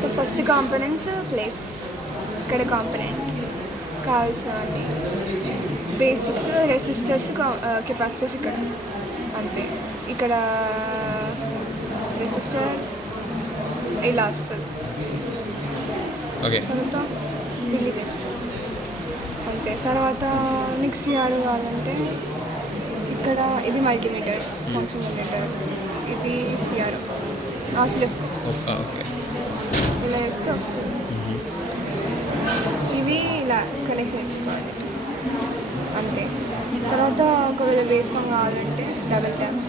So first components place, ఇక్కడ component కావాల్సినవన్నీ basic resistors capacitors ఇక్కడ అంతే. ఇక్కడ రెసిస్టర్ ఇలా వస్తుంది, తర్వాత ఢిల్లీ తీసుకో అంతే. తర్వాత మీకు సిఆర్ కావాలంటే ఇక్కడ ఇది మల్టీమీటర్ ఫంక్షన్ జనరేటర్, ఇది సిఆర్ ఆసిలోస్కోప్ ఇలా వేస్తే వస్తుంది. ఇవి ఇలా కనెక్షన్ ఇచ్చుకోవాలి అంతే. తర్వాత ఒకవేళ వేవ్ ఫామ్ కావాలంటే డబల్ ట్యాప్,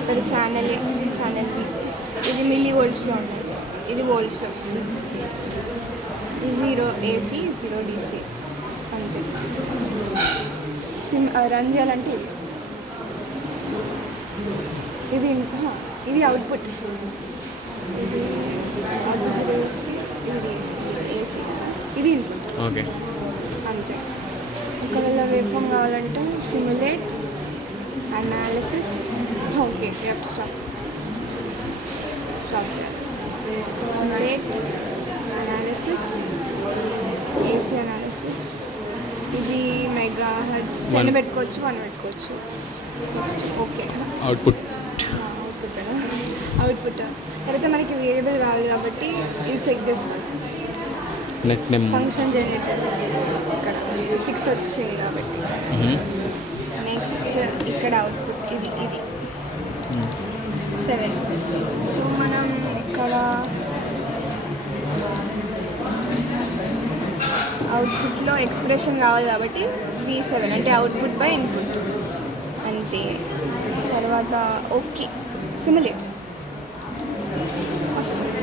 ఇక్కడ ఛానల్ ఏ, ఛానల్ బి, ఇది మిల్లీ వోల్ట్స్లో ఉన్నాయి, ఇది వోల్ట్స్లో వస్తుంది. ఇది 0 AC 0 DC అంతే. రన్ చేయాలంటే ఇది ఇది అవుట్పుట్, ఇది అవుట్పుట్ 0 AC, ఇది AC, ఇది ఇన్పుట్ అంతే. ఒకవేళ వేవ్ ఫామ్ కావాలంటే సిమ్యులేట్, అనాలిసిస్, ఓకే స్టాప్ చేయాలి. సిమ్యులేట్, అనాలిసిస్, ఏసీ అనాలిసిస్, ఇది మెగా హెడ్స్ 10 పెట్టుకోవచ్చు, 1 పెట్టుకోవచ్చు. నెక్స్ట్ ఓకే అవుట్పుట్ తర్వాత మనకి వేరియబుల్ కావాలి కాబట్టి ఇది చెక్ చేసుకోవాలి ఫస్ట్. ఫంక్షన్ జనరేటర్ ఇక్కడ 6 వచ్చింది కాబట్టి నెక్స్ట్ ఇక్కడ అవుట్పుట్ ఇది 7. సో మనం ఇక్కడ అవుట్పుట్లో ఎక్స్ప్రెషన్ కావాలి కాబట్టి V7 అంటే అవుట్పుట్ బై ఇన్పుట్ అంతే. తర్వాత ఓకే సిమ్యులేట్ వస్తుంది.